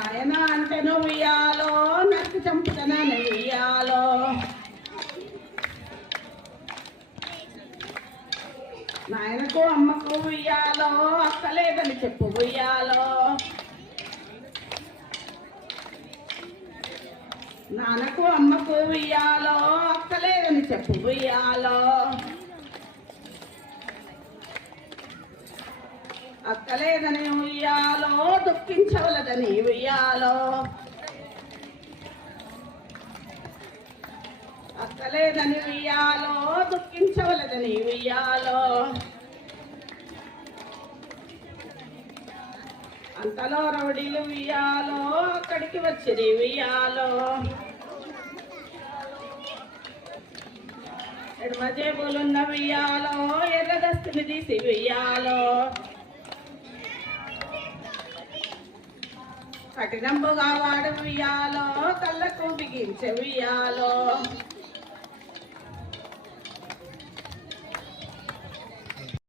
నాయన అంటే నువ్వు ఉయ్యాలో నరికి చంపుతానని ఉయ్యాలో నాయనకు అమ్మకు ఉయ్యాలో అక్కలేదని చెప్పు ఉయ్యాలో నాన్నకు అమ్మకు ఉయ్యాలో అక్కలేదని చెప్పు ఉయ్యాలో అక్కలేదని ఉయ్యాలో దుఃఖించవలదని ఉయ్యాలో అక్కలేదని ఉయ్యాలో దుఃఖించవలదని ఉయ్యాలో అంతలో రౌడీలు ఉయ్యాలో అక్కడికి వచ్చి ఉయ్యాలో ఎడమ జేబులున్న ఉయ్యాలో ఎర్రదస్తుని తీసి ఉయ్యాలో కఠినంబుగా వాడు ఉయ్యాలో కళ్ళకు బిగించే ఉయ్యాలో